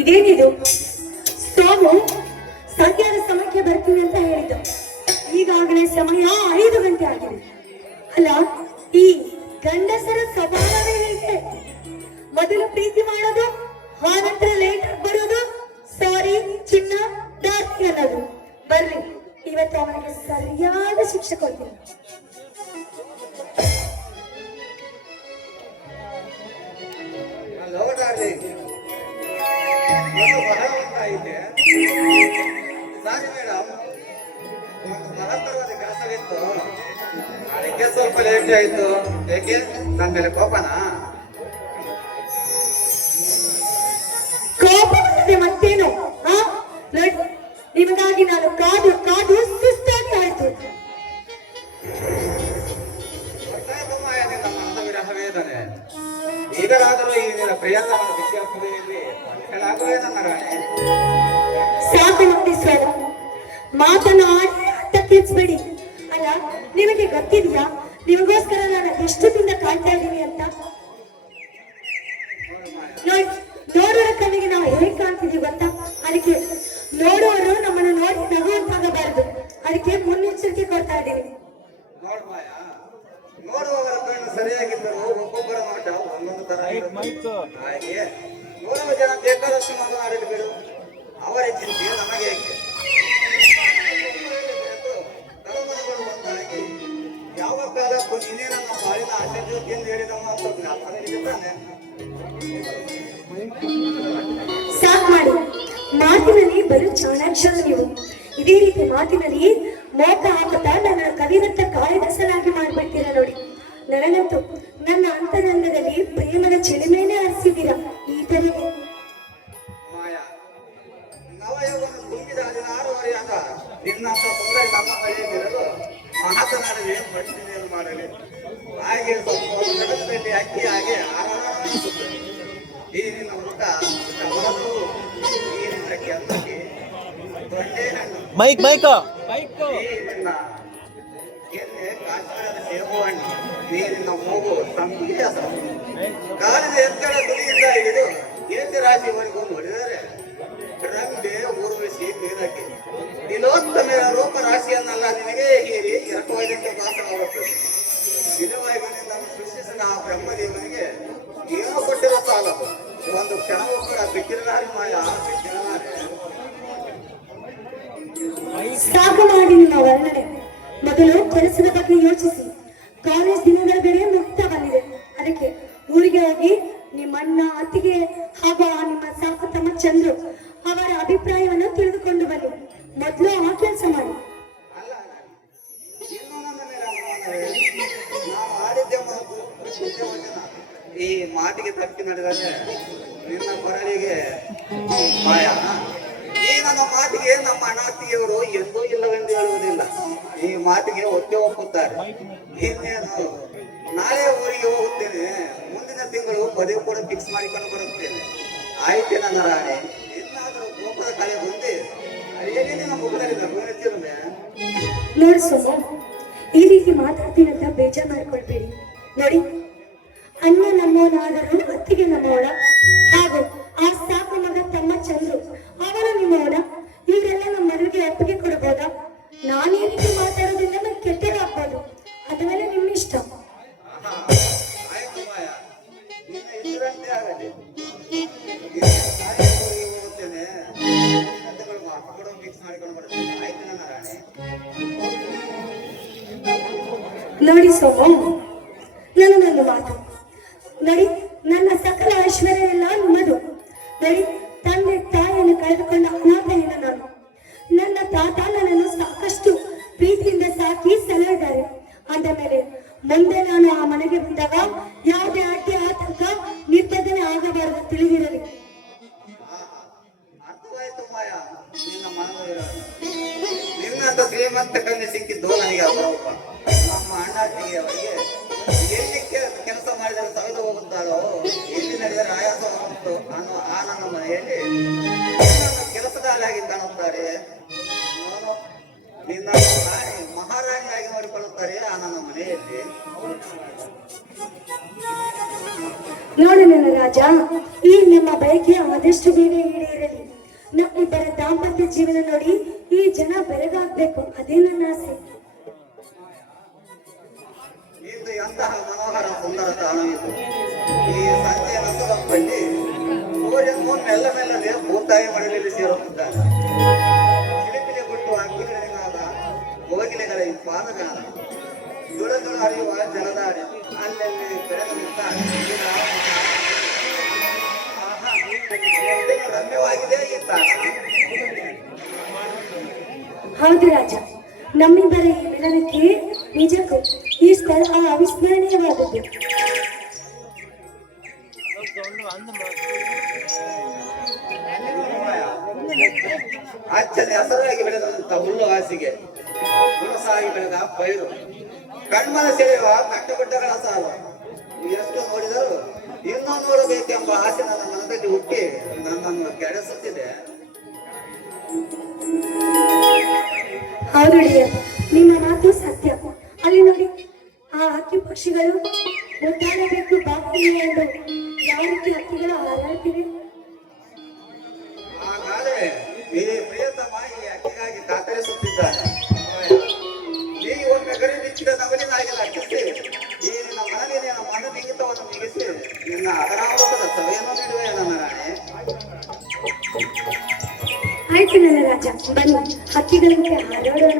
ಇದೇನಿದು? ಸೋಮು ಸಂಧ್ಯಾದ ಸಮಯಕ್ಕೆ ಬರ್ತೀನಿ ಅಂತ ಹೇಳಿದ್ದ. ಈಗಾಗಲೇ ಸಮಯ 5 ಗಂಟೆ ಆಗಿದೆ. ಅಲ್ಲ, ಈ ಗಂಡಸರ ಸ್ವಭಾವವೇ ಹೇಗೆ? ಮೊದಲು ಪ್ರೀತಿ ಮಾಡೋದು, ಆನಂತರ ಲೇಟ್ ಆಗಿ ಬರೋದು, ಸಾರಿ ಚಿನ್ನ ದಾಸಿ ಅನ್ನೋದು. ಬರ್ಲಿ, ಇವತ್ತು ಅವನಿಗೆ ಸರಿಯಾದ ಶಿಕ್ಷೆ ಕೊಡ್ತೀನಿ. ಸಾರಿ ಮೇಡಮ್, ಒಂದು ಮಹತ್ತರವಾದ ಕೆಲಸವಿತ್ತು, ಅದಕ್ಕೆ ಸ್ವಲ್ಪ ಲೇಟ್ ಆಯ್ತು. ಏಕೆ, ನನ್ನ ಮೇಲೆ ಕೋಪನಾ? ಕೋಪ ಮತ್ತೇನು? ನಿಮಗಾಗಿ ನಾನು ಕಾದು ಕಾದು ಸುಸ್ತಾಗಿ ಆಯ್ತು. ನಿನ್ನ ಮನದ ವಿರಹ ವೇದನೆ ಈಗಲಾದರೂ ಈ ನಿನ್ನ ಪ್ರಿಯತಮನ ವಿದ್ಯಾರ್ಥಿಯಲ್ಲಿ ಹೇಳಾಗುವೆ ನನ್ನ ರಾಣಿ. ಸಾಕು ನೋಡಿ ಸರ್, ಮಾತನಾಡಿ ಅಡ್ಡ ತೀರ್ಸ್ಬೇಡಿ. ಅಲ್ಲ, ನಿಮಗೆ ಗೊತ್ತಿದ್ಯಾ ನಿಮಗೋಸ್ಕರ ನಾನು ಎಷ್ಟು ದಿನ ಕಾಯ್ತಾ ಇದ್ದೀನಿ ಅಂತ? ನೋಡುವ ಕಣ್ಣಿಗೆ ನಾವು ಹೇಗೆ ಕಾಣ್ತಿದೀವಿ ಗೊತ್ತಾ? ಅದಕ್ಕೆ ನೋಡುವವರು ನಮ್ಮನ್ನು ನೋಡಿ ನಗುವಂತಾಗಬಾರದು. ಅದಕ್ಕೆ ಮುನ್ನೆಚ್ಚರಿಕೆ ಕೊಡ್ತಾ ಇದ್ದೀನಿ. ನೋಡುವವರ ಕಣ್ಣು ಸರಿಯಾಗಿದ್ದರೂ ಒಬ್ಬೊಬ್ಬರ ನೋಟ ಒಂದೊಂದು ತರ ಹಾಗೆ ನೋಡುವ ಜನ ಬೇಕಾದಷ್ಟು ಮಾತನಾಡಲು ಬಿಡು, ಅವರ ಚಿಂತೆ ನಮಗೆ ಏಕೆ? ತರುಮನಗಳು ಒಂದಾಗಿ ಯಾವ ಕಾಲಕ್ಕೂ ನೀನೇ ನನ್ನ ಬಾಳಿನ ಆಶೆ ಜ್ಯೋತಿ ಎಂದು ಹೇಳಿದಮ್ಮ ಅಂತ ಜ್ಞಾಪಕ ತಾನೆ? ಸಾಕ್ ಮಾಡಿ, ಮಾತಿನಲ್ಲಿ ಬಲು ಚಾಣಾಕ್ಷರ ನೀವು. ಇದೇ ರೀತಿ ಮಾತಿನಲ್ಲಿ ಮೋಕ ಹಾಕುತ್ತಾ ನನ್ನ ಕವಿರತ್ತ ಕಾಳಿದಾಸನಾಗಿ ಮಾಡ್ಬಿಡ್ತೀರಾ ನೋಡಿ. ನನಗಂತೂ ನನ್ನ ಅಂತರಂಗದಲ್ಲಿ ಪ್ರೇಮದ ಚಿಲುಮೆನೇ ಹರಿಸಿದ್ದೀರಾ ಈ ತರ. ಮಾಯಾ, ನವಯೌವನ ತುಂಬಿದ 16 ವರ್ಷದ ನಿನ್ನಂತ ಸುಂದರಿ ನಮ್ಮ ಕಳೆಯದಿರಲು ಮಾತನಾಡಲಿ, ಪಡಿಸಿದೇನು ಮಾಡಲಿ. ಹಾಗೆ ಸ್ವಲ್ಪ ಜಗತ್ತಲ್ಲಿ ಅಕ್ಕಿ ಹಾಗೆ ಆರಾಮಿಸುತ್ತದೆ ಈ ನಿನ್ನ ಮುಖ, ಹೊರತು ಈ ನಿನ್ನ ಕೆಂದಕ್ಕೆ ದೊಡ್ಡ ಹಣ್ಣು, ಮೈಕ್ ಮೈಕ್ ಈ ನಿನ್ನ ಎಣ್ಣೆ ಕಾಶ್ಮೀರದ ಸೇಬು ಹಣ್ಣು, ನೀರಿನ ಮೂಗು ಸಂಪಿಗೆ ಹಸರು, ಕಾಲಿನ ಎತ್ತರ ತುದಿಯಿಂದ ಹಿಡಿದು ಕೇಂದ್ರ ರಾಶಿವರೆಗೂ ನೋಡಿದರೆ ರಂಬೆ ಊರ್ವಶಿ ಮೇಲಕ್ಕೆ ದಿನೋತ್ತಮೆಯ ರೂಪ ರಾಶಿಯನ್ನೆಲ್ಲ ನಿನಗೆ ಹೀರಿ ಎರಕುವುದಕ್ಕೆ ಭಾಸವಾಗುತ್ತದೆ. ನಿಜವಾಗಿ ನಿನ್ನನ್ನು ಸೃಷ್ಟಿಸಿದ ಆ ಬ್ರಹ್ಮದೇವನಿಗೆ ಏನೋ ಕೊಟ್ಟಿರೋ ಸಾಲದು, ಒಂದು ಕ್ಷಣವೂ ಕೂಡ ಬಿಟ್ಟಿರಲಾರಿ ಮಾಯಾ, ಬಿಟ್ಟಿರಲಾರೆ. ಸಾಕು ಮಾಡಿ ನಿಮ್ಮ ವರ್ಣನೆ. ಮೊದಲು ಕೆಲಸದ ಬಗ್ಗೆ ಯೋಚಿಸಿ. ಕಾಲೇಜ್ ದಿನಗಳ ಬೇರೆ ಮುಕ್ತ ಬಂದಿದೆ. ಅದಕ್ಕೆ ಊರಿಗೆ ಹೋಗಿ ನಿಮ್ಮಣ್ಣ, ಅತ್ತಿಗೆ ಹಾಗೂ ನಿಮ್ಮ ಸಾಕು ತಮ್ಮ ಚಂದ್ರು ಅವರ ಅಭಿಪ್ರಾಯವನ್ನು ತಿಳಿದುಕೊಂಡು ಬನ್ನಿ. ಮೊದಲು ಆ ಕೆಲಸ ಮಾಡಿ. ನಾವು ಆಡಿದ್ದೆ ಮಾತು ಈ ಮಾತಿಗೆ ತಪ್ಪಿ ನಡೆದರೆ ನಿನ್ನ ಕೊರಳಿಗೆ ಮಾಯ. ಈ ನನ್ನ ಮಾತಿಗೆ ನಮ್ಮ ಅಣ್ಣಾತಿಗೆಯವರು ಎಂದೂ ಇಲ್ಲವೆಂದು ಹೇಳುವುದಿಲ್ಲ. ಈ ಮಾತಿಗೆ ಒತ್ತೆ ಒಪ್ಪುತ್ತಾರೆ. ಇನ್ನೇನು, ನಾಳೆ ಊರಿಗೆ ಹೋಗುತ್ತೇನೆ, ಮುಂದಿನ ತಿಂಗಳು ಮದುವೆ ಕೂಡ ಫಿಕ್ಸ್ ಮಾಡಿಕೊಂಡು ಬರುತ್ತೇನೆ. ಆಯ್ತೆ ನನ್ನ ರಾಣಿ, ಇನ್ನಾದರೂ ಕೋಪದ ಕಳೆ ಬಂದು ಅದೇನೇ ನಿನ್ನ ಮುಖದಲ್ಲಿ ನಗುತ್ತಿರುವೆ. ನೋಡಿ ಸೋಮ, ಈ ರೀತಿ ಮಾತಾಡ್ತೀನಂತ ಬೇಜಾರು ಮಾಡ್ಕೊಳ್ಬೇಡಿ. ನೋಡಿ, ಅಣ್ಣ ನಮ್ಮವನಾದರೂ ಅತ್ತಿಗೆ ನಮ್ಮವಳ, ಹಾಗೂ ಆ ಸಾಕು ಮಗ ತಮ್ಮ ಚಂದ್ರು ಅವನು ನಿಮ್ಮವನ. ಇವರೆಲ್ಲ ನಮ್ಮ ಮದುವೆಗೆ ಒಪ್ಪಿಗೆ ಕೊಡಬಹುದಾ? ನಾನು ಈ ರೀತಿ ಮಾತಾಡೋದ್ರಿಂದ ನನಗೆ ಕೆಟ್ಟದಾಗ್ಬೋದು. ಅದುವೆಲ್ಲ ನಿಮ್ಮ ಇಷ್ಟ. ಆಯ್ತು ಮಾಯ, ನಿನ್ನ ಇಷ್ಟರಂತೆ ಆಗಲಿ. ಹೋಗುತ್ತೇನೆ, ಫಿಕ್ಸ್ ಮಾಡಿಕೊಂಡು ಬರುತ್ತೇನೆ. ಆಯ್ತು ನನ್ನ ರಾಣಿ. ನೋಡಿ ಸೋಮ, ನನ್ನದೊಂದು ಮಾತು ನೋಡಿ. ನನ್ನ ಸಕಲ ಐಶ್ವರ್ಯ ಎಲ್ಲ ನಿಮ್ಮದು. ನೋಡಿ, ತಂದೆ ತಾಯಿಯನ್ನು ಕಳೆದುಕೊಂಡ ಅನಾಥ ಹೆಣ್ಣು ನಾನು. ನನ್ನ ತಾತ ನನ್ನನ್ನು ಸಾಕಷ್ಟು ಪ್ರೀತಿಯಿಂದ ಸಾಕಿ ಸಲಹಿದ್ದಾರೆ. ಅಂದ ಮೇಲೆ ಮುಂದೆ ನಾನು ಆ ಮನೆಗೆ ಬಂದಾಗ ಯಾವುದೇ ಅಡ್ಡಿ ಆತಂಕ ನಿರ್ಬಂಧನೆ ಆಗಬಾರದು, ತಿಳಿದಿರಲಿ. ಅರ್ಥವಾಯ್ತು ಮಾಯ, ನಿನ್ನ ಮನದ ನಿನ್ನಂತ ಶ್ರೀಮಂತ ಕನ್ಯೆ ಸಿಕ್ಕಿದ್ದು ನನಗೆ ಅಪರೂಪ. ನಮ್ಮ ಅಣ್ಣಾಟಿಗೆ ಅವರಿಗೆ ಎಲ್ಲಿ ಕೆಲಸ ಮಾಡಿದರೆ ಸವಿದು ಹೋಗುತ್ತಾಳೋ, ಎಲ್ಲಿ ನಡೆದರೆ ಆಯಾಸವಾಗುತ್ತೋ ಅನ್ನೋ ಆ ನನ್ನ ಮನೆಯಲ್ಲಿ ಕೆಲಸಗಾರಾಗಿ ಕಾಣುತ್ತಾರೆ. ನಿನ್ನ ಮಹಾರಾಣಿಯಾಗಿ ನೋಡಿಕೊಳ್ಳುತ್ತಾರೆ ಆ ನನ್ನ ಮನೆಯಲ್ಲಿ. ನೋಡು ನನ್ನ ರಾಜ, ಈ ನಮ್ಮ ಬಯಕೆ ಆದಷ್ಟು ಬೇಗ ಈಡೇರಲಿ. ನಮ್ಮಿಬ್ಬರ ದಾಂಪತ್ಯ ಜೀವನ ನೋಡಿ ಈ ಜನ ಬೆರಗಾಗ್ಬೇಕು, ಅದೇ ನನ್ನ ಆಸೆ. ಇಂದು ಎಂತಹ ಮನೋಹರ ಸುಂದರ ತಾಣವಿದು. ಈ ಸಂಜೆ ನಸುಗಪ್ಪಲ್ಲಿ ಸೂರ್ಯನು ಮೆಲ್ಲ ಮೆಲ್ಲನೆ ಭೂತಾಯಿ ಮಡಲಲ್ಲಿ ಸೇರುತ್ತಿದ್ದಾನೆ. ಚಿಲಿಪಿಲಿ ಬಿಟ್ಟು ಅಗ್ನಿಗಳಿಗಾದ ಕೋಗಿಲೆಗಳ ಈ ಪಾದಗಾನ, ದುಳದುಳು ಹರಿಯುವ ಜಲಧಾರೆ, ಅಲ್ಲಲ್ಲಿ ಬೆಳೆದು ನಿಂತ ರಮ್ಯವಾಗಿದೆ ಈ ತಾಣ. ಹೌದು ರಾಜ, ನಮ್ಮಿಬ್ಬರ ಈ ಮಿಲನಕ್ಕೆ ನಿಜಕ್ಕೂ ಈ ಸ್ಥಳ ಅವಿಸ್ಮರಣೀಯವಾದದ್ದು. ಅಚ್ಚನೆ ಹಸರಾಗಿ ಬೆಳೆದಂತ ಹುಲ್ಲು ಹಾಸಿಗೆ, ಹುಣಸಾಗಿ ಬೆಳೆದ ಪೈರು, ಕಣ್ಮನ ಸೆಳೆಯುವ ಕಟ್ಟಗುಡ್ಡಗಳ ಸಾಲು, ಎಷ್ಟು ನೋಡಿದರೂ ಇನ್ನೂ ನೋಡಬೇಕೆಂಬ ಆಸೆ ನನ್ನ ಮನದಲ್ಲಿ ಹುಟ್ಟಿ ನನ್ನನ್ನು ಕೆಡಿಸುತ್ತಿದೆ. ಹೌದು ಡಿಯರ್, ನಿಮ್ಮ ಮಾತು ಸತ್ಯ. ಅಲ್ಲಿ ನೋಡಿ, ಆ ಹಕ್ಕಿ ಪಕ್ಷಿಗಳು ಓಡಾಡಬೇಕು ಬಾಕಿ ಎಂದು ಯಾವ ರೀತಿ ಹಕ್ಕಿಗಳು ಹಾರಾಡ್ತಿವೆ. ಹಾಗಾದರೆ ಈ ಪ್ರಿಯತಮ ಈ ಅಕ್ಕಿಗಾಗಿ ಕಾತರಿಸುತ್ತಿದ್ದಾನೆ. ಈ ಒಮ್ಮೆ ಗರಿ ಬಿಚ್ಚಿದ ನವಲಿನಾಗಿ ಲಕ್ಷಿಸಿ ಈ ನಿನ್ನ ಮನವಿನ ಮನಮಿಗಿತವನ್ನು ಮಿಗಿಸಿ ನಿನ್ನ ಅದರಾಮೃತದ ಸಭೆಯನ್ನು ನೀಡುವೆ ನನ್ನ ರಾಣೆ. ಆಯ್ತು ನನ್ನ ರಾಜ, ಬನ್ನಿ ಹಕ್ಕಿಗಳಿಗೆ ಹಾರಾಡೋಣ.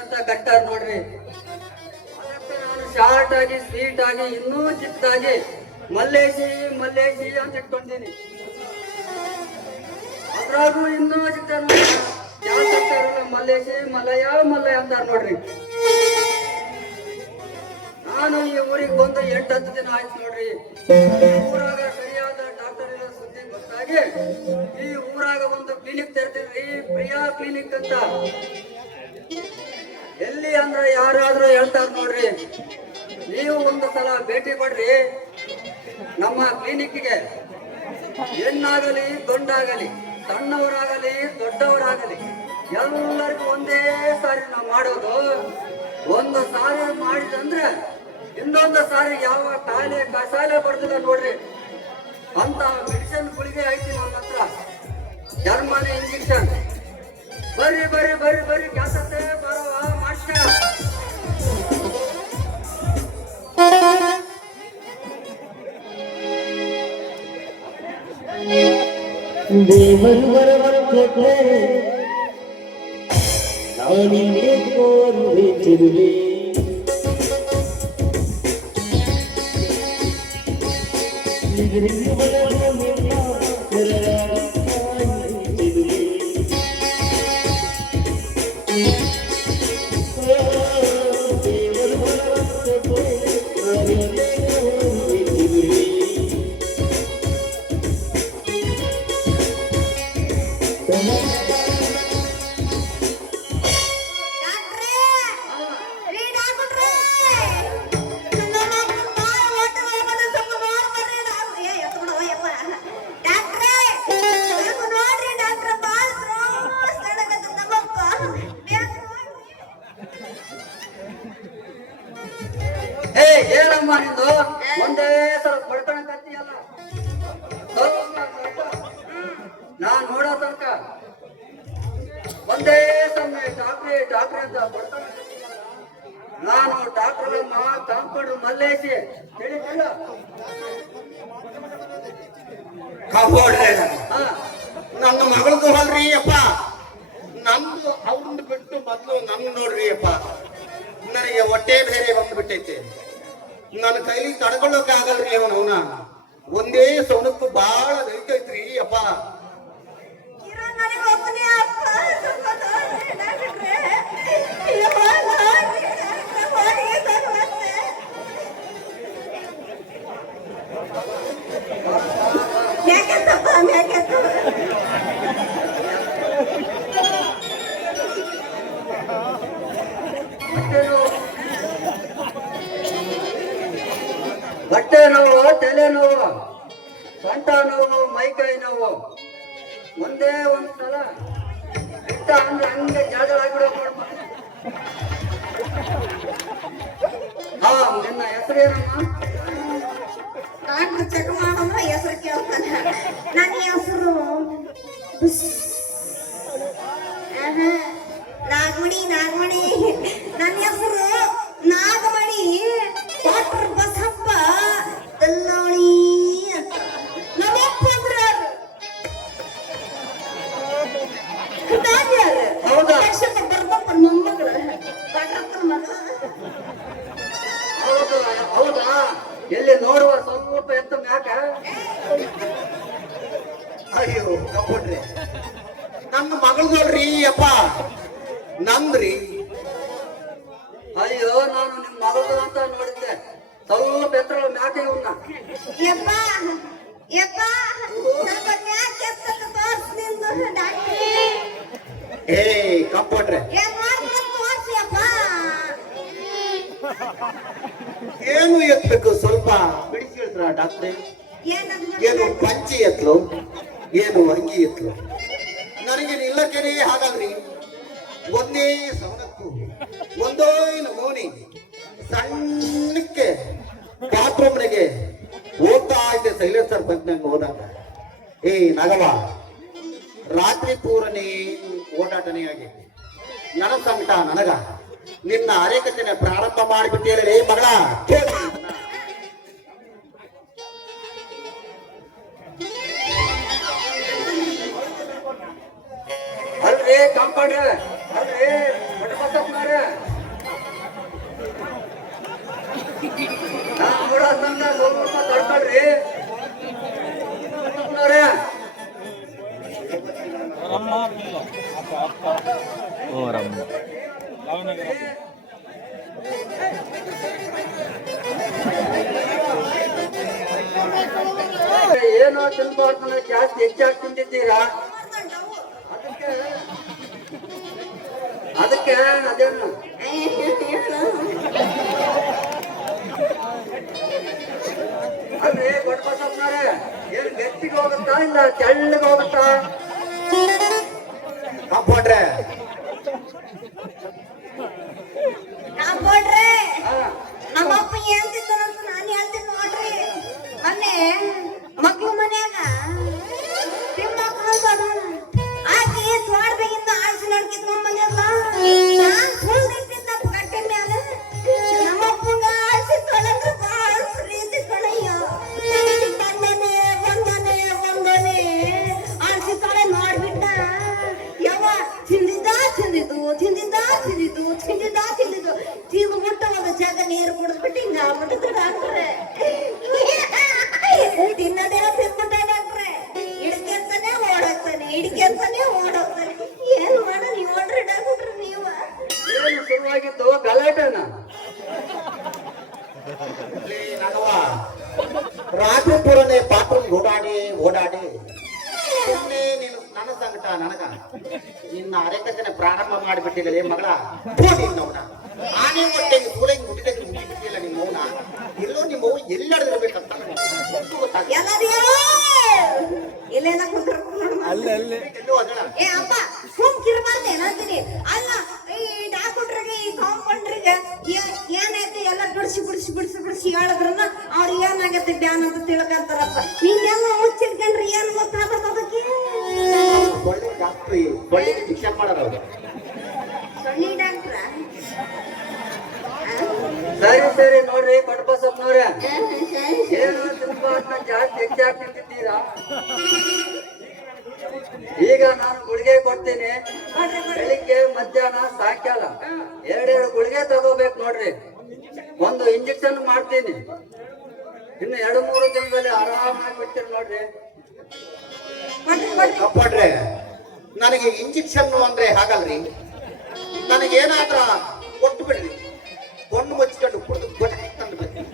ಅಂತ ಕಟ್ಟಾರ ನೋಡ್ರಿ. ಅದಕ್ಕೆ ನಾನು ಶಾರ್ಟ್ ಆಗಿ ಸ್ವೀಟ್ ಆಗಿ ಇನ್ನೂ ಚಿಕ್ಕದಾಗಿ ಮಲ್ಲೇಶಿ ಮಲ್ಲೇಶಿ ಅಂತ ಇಟ್ಕೊಂಡೀನಿ. ಅದ್ರಾಗೂ ಇನ್ನೂ ಚಿಕ್ಕ ಯಾಕೆ ಅಂತಾರಲ್ಲ ಮಲ್ಲೇಶಿ ಮಲ್ಲಯ್ಯ ಮಲ್ಲಯ್ಯ ಅಂತಾರ ನೋಡ್ರಿ. ನಾನು ಈ ಊರಿಗೆ ಬಂದು 8-10 ದಿನ ಆಯ್ತು ನೋಡ್ರಿ. ಊರಾಗ ಸರಿಯಾದ ಡಾಕ್ಟರ್ ಇರೋ ಸುದ್ದಿ ಗೊತ್ತಾಗಿ ಈ ಊರಾಗ ಒಂದು ಕ್ಲಿನಿಕ್ ತೆರೆದಿದ್ರಿ, ಪ್ರಿಯಾ ಕ್ಲಿನಿಕ್ ಅಂತ. ಎಲ್ಲಿ ಅಂದ್ರೆ ಯಾರಾದ್ರೂ ಹೇಳ್ತಾರ ನೋಡ್ರಿ. ನೀವು ಒಂದು ಸಲ ಭೇಟಿ ಕೊಡ್ರಿ ನಮ್ಮ ಕ್ಲಿನಿಕ್ಗೆ. ಹೆಣ್ಣಾಗಲಿ ಗಂಡಾಗಲಿ, ಸಣ್ಣವರಾಗಲಿ ದೊಡ್ಡವರಾಗಲಿ, ಎಲ್ಲರಿಗೂ ಒಂದೇ ಸಾರಿ ನಾವು ಮಾಡೋದು. ಒಂದು ಸಾರಿ ಮಾಡಿದಂದ್ರೆ ಇನ್ನೊಂದು ಸಾರಿ ಯಾವ ಕಾಯಿಲೆ ಕಸಾಲೆ ಬರ್ತದ ನೋಡ್ರಿ ಅಂತ ಮೆಡಿಸಿನ್ ಗುಳಿಗೆ ಐತಿ ನಮ್ಮ ಹತ್ರ. Germany injection. ಬರ್ರಿ ಬರ್ರಿ ಬರ್ರಿ ಬರ್ರಿ ಕ್ಯಾಸತ್ತೆ ಬರವ ಮಾಡ್ತೀರ. ದೇವರು ಬರಬರುತ್ತದೆ ನಾನಿಗೆ ಕೋರುತ್ತಿರುವೆ ಇದರಿಂದ ಬರಬರುತ್ತಿರುವೆ ದೇವರು ಬರಬರುತ್ತದೆ ನಾನಿಗೆ ಕೋರುತ್ತಿರುವೆ ಏ ಏನಮ್ಮ ನಿಂದು ಒಂದೇ ಸಲ ಬಡತನ ಕತ್ತಿಯಲ್ಲ. ನಾನ್ ನೋಡೋ ತನಕ ಒಂದೇ ಸಮಯ ಡಾಕ್ಟ್ರಿ ಡಾಕ್ಟ್ರಿ ಅಂತ ಬಡತನ ಕತ್ತಿಯಲ್ಲ. ನಾನು ಡಾಕ್ಟರ್ ಕಾಂಪೌಂಡರ್ ಮಲ್ಲೇಶಿ ತಿಳಿದಿಲ್ಲ. ಕಾಪಾಡ್ರೆ ಹಾ ನನ್ನ ಮಗಳದು ಅಲ್ರಿ ಅಪ್ಪ. ನಮ್ದು ಅವ್ರನ್ನ ಬಿಟ್ಟು ಮೊದ್ಲು ನನ್ ನೋಡ್ರಿ ಅಪ್ಪ. ನನಗೆ ಹೊಟ್ಟೆ ಬೇರೆ ಬಂದ್ಬಿಟ್ಟೈತೆ. ನನ್ನ ಕೈಲಿ ತಡ್ಕೊಳ್ಳೋಕೆ ಆಗಲ್ರಿ ಅವನ. ಒಂದೇ ಸೌನಕ್ಕೂ ಬಾಳ ನೈತೈತ್ರಿ ಅಪ್ಪ. ಹೊಟ್ಟೆ ನೋವು, ತಲೆ ನೋವು, ಸೊಂಟ ನೋವು, ಮೈಕೈ ನೋವು ಒಂದೇ ಒಂದ್ ಸಲ ಇಟ್ಟ ಅಂದ್ರೆ ಹಂಗೆ ಜಾಗ ಆಗ್ಬಿಡೋ. ಹಾ ನಿನ್ನ ಹೆಸರೇನಮ್ಮ? ಡಾಕ್ಟರ್ ಚೆಕ್ ಮಾಡಂದ್ರ ಹೆಸರು ಕೇಳ್ತಾನೆ. ನನ್ನ ಹೆಸರು ನಾಗಮಣಿ. ನಾಗಮಣಿ ನನ್ನ ಹೆಸರು ನಾಗಮಣಿ. ಡಾಕ್ಟರ್ ಬಸಪ್ಪ ದಲ್ಲೋಣಿ ಅಂತ. ನಮ್ಮಪ್ಪ ಅಂದ್ರ ಹೌದಾ? ಬರ್ಬೇಕು ಮೊಮ್ಮಗಳು ಡಾಕ್ಟರ್ ಮಗ. ಹೌದು ಹೌದಾ? ಎಲ್ಲಿ ನೋಡುವ ಸ್ವಲ್ಪ ಎತ್ತ ಮ್ಯಾಕ. ಅಯ್ಯೋ ಕಪ್ಪಡ್ರಿ, ನನ್ನ ಮಗಳದೋಡ್ರಿ ಅಪ್ಪ. ನಂದ್ರಿ. ಅಯ್ಯೋ ನಾನು ನಿಮ್ ಮಗಳು ಅಂತ ನೋಡಿದ್ದೆ. ಸ್ವಲ್ಪ ಎತ್ತರ ಮ್ಯಾಕೆ ಇವನ್ನ. ಯಪ್ಪ ಯಪ್ಪ ಸ್ವಲ್ಪ ಮ್ಯಾಕ್ ಎತ್ತಕ್ಕೆ ತೋರ್ಸ್ ನಿಂದು ಡಾಕ್ಟ್ರೇ. ಏ ಕಪ್ಪಡ್ರೆ, ಏನ್ ಮಾಡ್ತೀನಿ ತೋರ್ಸಿ ಯಪ್ಪ. ಏನು ಎತ್ತಬೇಕು ಸ್ವಲ್ಪ ಬಿಡಿಸಿ ಹೇಳ್ತಾರ ಡಾಕ್ಟ್ರೆ. ಏನು ಪಂಚಿ ಎತ್ಲು, ಏನು ಅಂಗಿ ಎತ್ಲು, ನನಗೆ ನಿಲ್ಲಕ್ಕೇನೆ ಹಾಗಲ್ರಿ. ಒಂದೇ ಸವನಕ್ಕೂ ಒಂದೋ ನಮೂನಿ ಸಣ್ಣಕ್ಕೆ ಬಾತ್ರೂಮ್ನಿಗೆ ಹೋಗ್ತಾ ಇದ್ದೆ ಸೈಲೆನ್ಸರ್ ಬಂದಂಗೆ ಹೋದಾಗ. ಏ ನಗವ, ರಾತ್ರಿ ಪೂರನೇ ಓಡಾಟನೇ ಆಗೈತಿ. ನನ್ನ ಸಂಕಟ ನನಗ. ನಿನ್ನ ಅರೆಕಚನೆ ಪ್ರಾರಂಭ ಮಾಡಿಬಿಟ್ಟೇರೇ ಮಗಳ. ಅಲ್ರಿ ಕಾಂಪೌಂಡ್ರ, ಅಲ್ರಿ ಬಸಪ್ಪನವ್ರೆ, ನಾನ್ ನೋಡೋ ತನಕ ಸ್ವಲ್ಪ ತಡ್ಕೊಳ್ರಿ ಅವ್ರೆ. ಏನೋ ತಿನ್ಬಾರ್ದು ಜಾಸ್ತಿ ಹೆಚ್ಚಾಗಿ ತಿಂದಿದ್ದೀರಾ, ಅದಕ್ಕೆ ಅದೇನು ಅಲ್ರಿ ಬಡ್ಬಸಪ್ಪನವ್ರೆ, ಏನ್ ಗಟ್ಟಿಗೆ ಹೋಗುತ್ತಾ ಇಲ್ಲ ತೆಳ್ಳಗೆ ಹೋಗುತ್ತಾ? ಕಾಂಪೌಂಡ್ರೆ ಕಾಂಪೌಂಡ್ರೆ, ಹಾ, ನಮ್ಮಪ್ಪ ಹೇಳ್ತಿದ್ದಾರಂತ ನಾನು ಹೇಳ್ತೀನಿ ನೋಡ್ರಿ. ಮೊನ್ನೆ ಮಕ್ಳು ಮನ್ಯಾಗ ಆಕಿ ತೋಟದಾಗಿಂದ ಆಳ್ಸಿ ನಡ್ಕಿತ್ಕೊಂಡ್ ಬಂದಿಲ್ಲ. ನಾನ್ ಫುಲ್ ನಿಂತಿದ್ದಪ್ಪ ಕಟ್ಟೆ ಮ್ಯಾಲ. ನಮ್ಮಪ್ಪಂಗ ಆಳ್ಸಿ ತೊಳೆದ್ರೆ ಬಾಳ ಪ್ರೀತಿ ಕಣಯ್ಯ. ಬಂದನೆ ಆಳ್ಸಿ ತೊಳೆ ನೋಡ್ಬಿಟ್ಟ. ಯವ್ವ ತಿಂದಿದ್ದು ತಿಂದ್ಬಿಟ್ಟು ಒಂದು ಜಾಗ ನೀರು ಕುಡಿದ್ಬಿಟ್ಟು ಹಿಂಗ ಆಗ್ಬಿಟ್ಟಿದ್ರು ಡಾಕ್ಟ್ರೆ. ತಿನ್ನೋದೇನೋ ತಿನ್ಬಿಟ್ಟ ಡಾಕ್ಟ್ರೆ. ಹಿಡ್ಕೆಂತಾನೆ ಓಡೋಗ್ತಾನೆ. ಏನ್ ಮಾಡ ನೀವ್ ನೋಡ್ರಿ ಡಾಕ್ಟ್ರೆ ನೀವ. ಏನು ಶುರುವಾಗಿತ್ತು ಗಲಾಟೆನ? ನನ್ನವ ರಾತ್ರಿ ಪೂರನೆ ಬಾತ್ರೂಮ್ ಓಡಾಡಿ ಸುಮ್ಮನೆ ನೀನು ನನ್ನ ಸಂಕಟ ನನಗ ನಿನ್ನ ಅರೆಕಚನೆ ಪ್ರಾರಂಭ ಮಾಡಿಬಿಟ್ಟಿಲ್ಲ ಮಗಳ. ನಿನ್ನವನ ಆನೆ ಹೊಟ್ಟೆಗೆ ಸೂಳೆಗೆ ಮುಟ್ಟಿದಾಗ ಮುಟ್ಟಿಬಿಟ್ಟಿಲ್ಲ ನಿಮ್ಮ ಮೌನ. ಎಲ್ಲೋ ನಿಮ್ಮ ಮೌ ಎಲ್ಲಾಡಿರ್ಬೇಕಂತ ಇಲ್ಲೆಲ್ಲ ಕುಂತ್ರ ಎಲ್ಲೋ ಅದಳ ಏ ಅಪ್ಪ ಸುಮ್ಕಿರ್ಬಾರ್ದು ಏನಂತೀನಿ. ಅಲ್ಲ ಈ ಡಾಕ್ಟ್ರಿಗೆ ಈ ಕಾಂಪೌಂಡ್ರಿಗೆ ಏನಾಯ್ತು ಎಲ್ಲ ಬಿಡಿಸಿ ಹೇಳಿದ್ರನ್ನ ಅವ್ರು ಏನಾಗತ್ತೆ ಡ್ಯಾನ್ ಅಂತ ತಿಳ್ಕೊಂತಾರಪ್ಪ. ನೀವೆಲ್ಲ ಮುಚ್ಚಿಡ್ಕೊಂಡ್ರಿ ಏನ್ ಗೊತ್ತಾಗತ್ತ ಅದಕ್ಕೆ? ಒಳ್ಳೆ ಡಾಕ್ಟ್ರಿ ಒಳ್ಳೆ ಶಿಕ್ಷಣ ಮಾಡೋರು ಅವರು. ಸೊಳ್ಳಿ ಡಾಕ್ಟ್ರ ಸರಿ ನೋಡ್ರಿ ಬಡ್ಬಸಪ್ಪನವ್ರೆ, ಏನು ತಿನ್ಬಾರ್ದು ಜಾಸ್ತಿ ಹೆಚ್ಚಾಗಿ ತಿಂತಿದ್ದೀರಾ? ಈಗ ನಾನು ಗುಳಿಗೆ ಕೊಡ್ತೀನಿ. ಬೆಳಿಗ್ಗೆ ಮಧ್ಯಾಹ್ನ ಸಾಯಂಕಾಲ 2 ಗುಳಿಗೆ ತಗೋಬೇಕು ನೋಡ್ರಿ. ಒಂದು ಇಂಜೆಕ್ಷನ್ ಮಾಡ್ತೀನಿ. ಇನ್ನು 2-3 ದಿನದಲ್ಲಿ ಆರಾಮಾಗಿ ಬಿಡ್ತೀನಿ ನೋಡ್ರಿ. ಕಾಪಾಡ್ರೆ ನನಗೆ ಇಂಜೆಕ್ಷನ್ ಅಂದ್ರೆ ಹಾಗಲ್ರಿ. ನನಗೇನಾದ್ರ ಕೊಟ್ಟು ಬಿಡ್ರಿ, ಕೊಂಡು ಮುಚ್ಕೊಂಡು ಕುಡಿದು ಗೊತ್ತಾಗ್ತಂದು ಬರ್ತೀನಿ.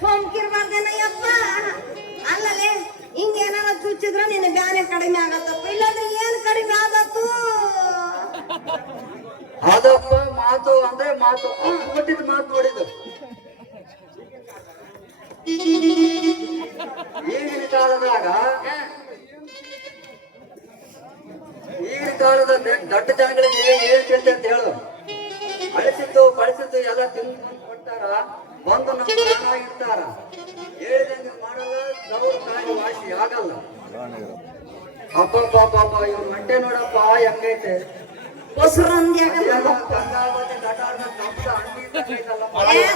ಸೋಂಕಿರ್ಬಾರ್ದೇನಯ್ಯಪ್ಪ. ಅಲ್ಲಲೇ ಹಿಂಗೇನಾರ ಚುಚ್ಚಿದ್ರ ನಿನ್ನ ಬ್ಯಾನೆ ಕಡಿಮೆ ಆಗತ್ತಪ್ಪ. ಇಲ್ಲಾಂದ್ರೆ ಏನ್ ಕಡಿಮೆ ಆಗತ್ತು? ಅದಪ್ಪ ಮಾತು ಅಂದ್ರೆ ಮಾತು, ಕೊಟ್ಟಿದ್ ಮಾತು ನೋಡಿದ್ದು. ಈಗಿನ ಕಾಲದ ದೊಡ್ಡ ಜನಗಳಿಗೆ ಏನ್ ಕೇಳ್ತೆ ಅಂತ ಹೇಳು. ಅಳಿಸಿದ್ದು ಬಳಸಿದ್ದು ಎಲ್ಲ ತಿಂದು ಕೊಡ್ತಾರ, ಬಂದು ನಮ್ಮ ಇರ್ತಾರ. ಹೇಳಿದಂಗೆ ಮಾಡಲ್ಲ, ದೌಡ್ ಕಾಯಿ ವಾಸಿ ಆಗಲ್ಲ. ಅಪ್ಪ ಇವ್ರ ಹೊಟ್ಟೆ ನೋಡಪ್ಪ ಹೆಂಗೈತೆ. ಹೊಸರಂದ್ಯಾಗ ಗಂಗಾವತಿ ದಟಾರ್ದ ಕಬ್ಬ ಅಂಡಿ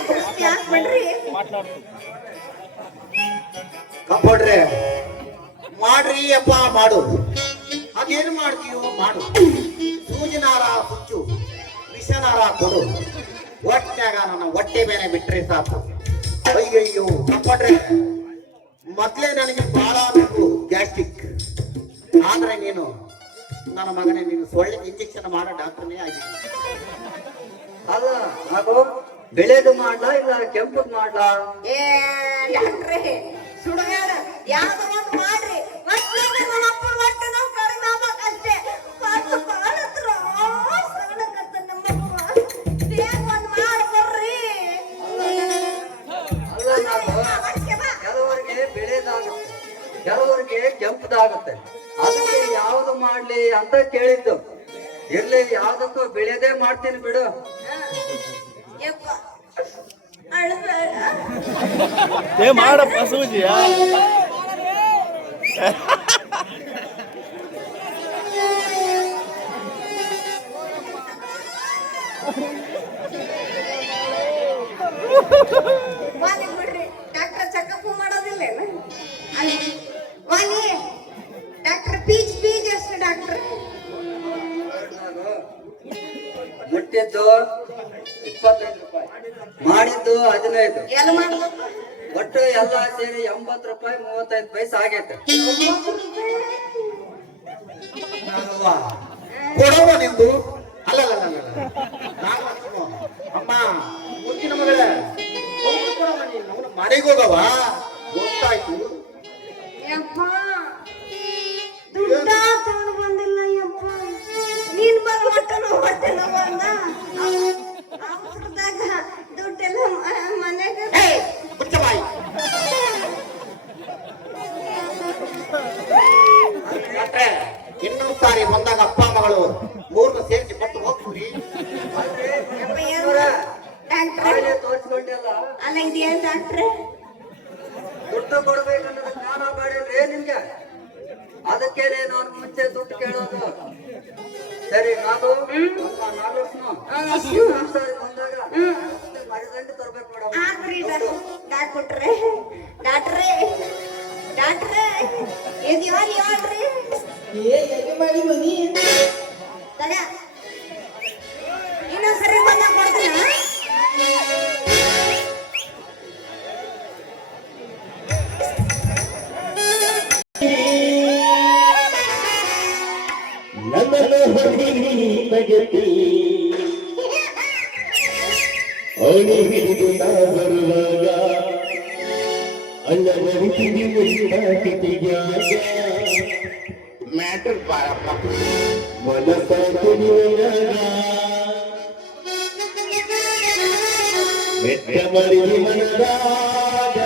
ಕುಸ್ತಿ ಹಾಕ್ಬಿಡ್ರಿ. ಕಾಪಾಡ್ರೆ ಮಾಡ್ರಿ ಅಪ್ಪ ಮಾಡು. ಅದೇನು ಮಾಡ್ತೀಯೋ ಮಾಡು. ಸೂಜಿನಾರ ಹುಚ್ಚು, ವಿಷನಾರ ಕೊಡು. ಒಟ್ನ್ಯಾಗ ನನ್ನ ಹೊಟ್ಟೆ ಬೇನೆ ಬಿಟ್ರೆ ಸಾಕು. ಅಯ್ಯಯ್ಯೋ ಕಾಪಾಡ್ರೆ ಮೊದ್ಲೇ ನನಗೆ ಬಹಳ ಬೇಕು ಗ್ಯಾಸ್ಟ್ರಿಕ್. ಆದ್ರೆ ನೀನು ನನ್ನ ಮಗನೇ, ನೀನು ಸೊಳ್ಳೆ ಇಂಜೆಕ್ಷನ್ ಮಾಡೋ ಡಾಕ್ಟರ್ನೇ ಆಗಿದೆ. ಅಲ್ಲ ಹಾಗೂ ಬೆಳೆದು ಮಾಡ್ಲಾ ಇಲ್ಲ ಕೆಂಪದ್ ಮಾಡ್ಲಾ? ಏ ಡಾಕ್ಟ್ರೆ ಸುಡಗಾಡ ಯಾವ್ದೋ ಒಂದು ಮಾಡ್ರಿ. ನಮ್ಮ ಅಪ್ಪನ ಹೊಟ್ಟೆ ನಾವು ಕಡಿಮೆ ಆಗ್ಬೇಕಷ್ಟೇ. ಅಲ್ಲ ಕೆಲವರಿಗೆ ಬೆಳೆದಾಗುತ್ತೆ, ಕೆಲವರಿಗೆ ಕೆಂಪದಾಗುತ್ತೆ. ಅದಕ್ಕೆ ಯಾವ್ದು ಮಾಡ್ಲಿ ಅಂತ ಕೇಳಿದ್ದು. ಇರ್ಲಿ, ಯಾವ್ದಕ್ಕೂ ಬೆಳೆದೇ ಮಾಡ್ತೀನಿ ಬಿಡು. ಮಾಡಪ್ಪ ಸೂಜಿಯ ಬಿಡ್ರಿ. ಡಾಕ್ಟರ್ ಚೆಕಪ್ ಮಾಡೋದಿಲ್ಲ ವಾಲಿ. ಡಾಕ್ಟರ್ ಪೀಚ್ ಎಷ್ಟು ಡಾಕ್ಟರ್? ಮುಟ್ಟಿದ್ದು 25 ರೂಪಾಯಿ ಮಾಡಿದ್ದು 15. ಎಲ್ಲ ಮಾಡುದು ಒಟ್ಟು ಎಲ್ಲ ಸೇರಿ 80 ರೂಪಾಯಿ 35 ಪೈಸೆ ಆಗೈತೆ. ಕೊಡವ ನಿಂದು ಅಲ್ಲ ಅಮ್ಮ ಮುಂದಿನ ಮಗಳೇ ಕೊಡವ ನೀನು ಅವನು ಮನೆಗೆ ಹೋಗವ ಗೊತ್ತಾಯ್ತು. ಯಪ್ಪ ದುಡ್ಡ ತಗೊಂಡು ಬಂದಿಲ್ಲ ಯಪ್ಪ ನೀನ್ ಬಂದ್ ಮಕ್ಕಳು ಹೊಟ್ಟೆಲ್ಲ ಬಂದ ಅವಸರದಾಗ ದುಡ್ಡೆಲ್ಲ ಮನೆಗ ಮುಚ್ಚಬಾಯಿ ಇನ್ನೊಂದು ಸಾರಿ ಬಂದಾಗ ಅಪ್ಪ ಮಗಳು ಮೂರ್ನ ಸೇರಿಸಿ ಕೊಟ್ಟು ಹೋಗ್ತೀವಿ. ಯಪ್ಪ ಏನು ಡಾಕ್ಟ್ರೆ ಹಾಗೆ ತೋರಿಸ್ಕೊಂಡೆಲ್ಲ ಅಲ್ಲ ಇದೇನ್ ಡಾಕ್ಟ್ರೆ ದುಡ್ಡು ಕೊಡ್ಬೇಕನ್ನೋದು ಜ್ಞಾನ ಮಾಡಿಲ್ರಿ ನಿಮ್ಗೆ. ಅದಕ್ಕೆ ನಾನು ಮುಂಚೆ ದುಡ್ಡು ಕೇಳೋದು. ಸರಿ ನಾನು ನಮ್ಮ ನಾಲ್ಕು ಸಾರಿ ಬಂದಾಗ ಮರಿದಂಡಿ ತರ್ಬೇಕು ಮೇಡಮ್. ಆದ್ರಿ ಡಾಕ್ಟ್ರೆ ಡಾಕ್ಟ್ರೆ ಡಾಕ್ಟ್ರೆ ಇದು ಯಾರು ಯಾವ್ರಿ ತಗ ಇನ್ನೊಂದ್ಸರಿ ಬಂದಾಗ ಕೊಡ್ತೀನ ನನ್ನ ಹೊಡಿ ತಗತಿ ಅವನು ಹಿಡಿದು ನಾ ಬರುವಾಗ ಅಲ್ಲ ನರಿತಿರಿ ಮ್ಯಾಟರ್ ಬಾರಪ್ಪ ಮನಸ ಕುಡಿಯುವಾಗ ಮೆಟ್ಟ ಮರಿದು ಮನದಾಗ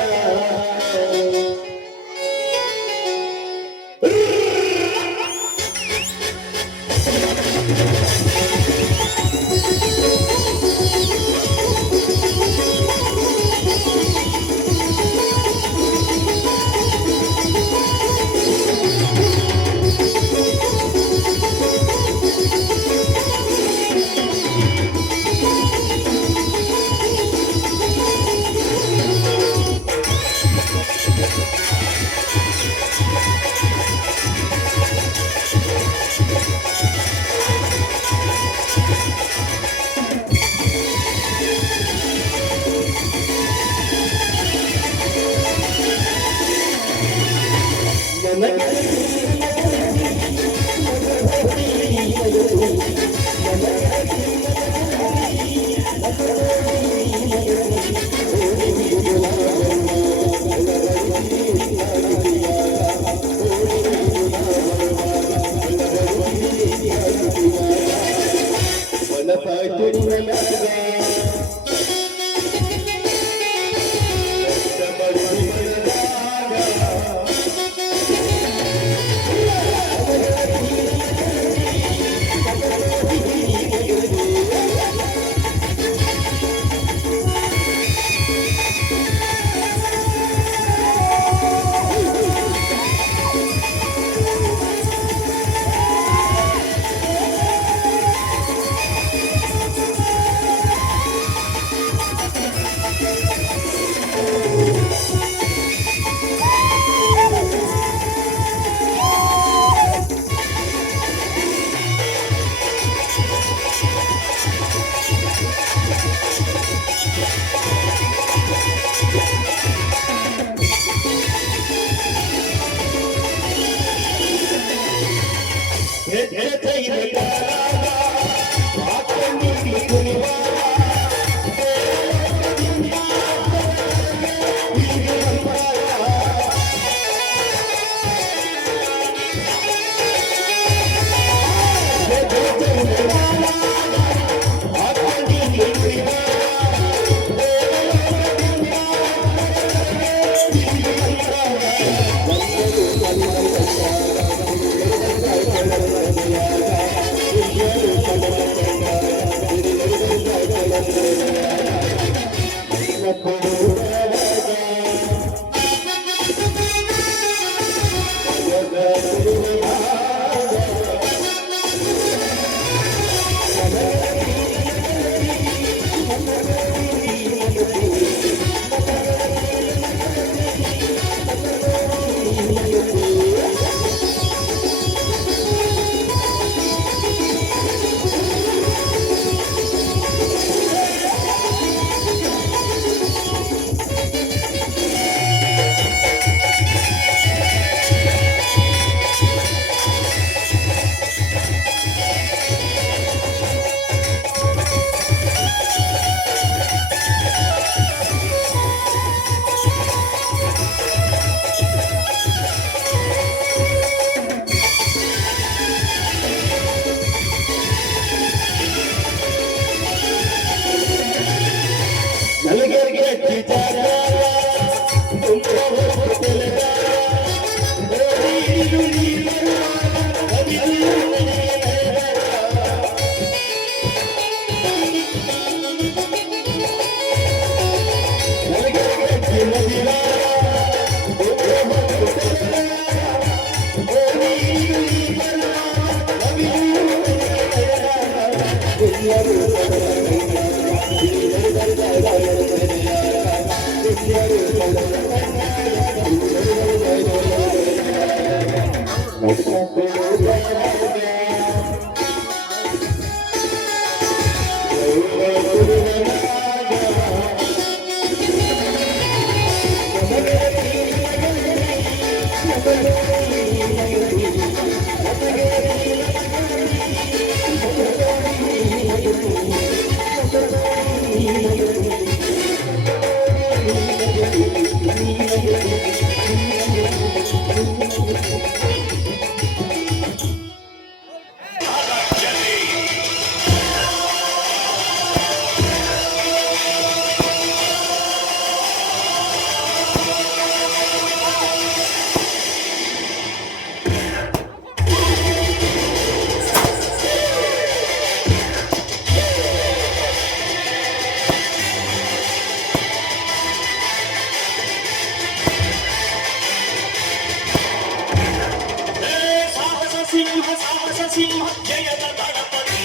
ಸಾಹಸ ಸಿಂಹ ಜಯದ ಗಣಪತಿ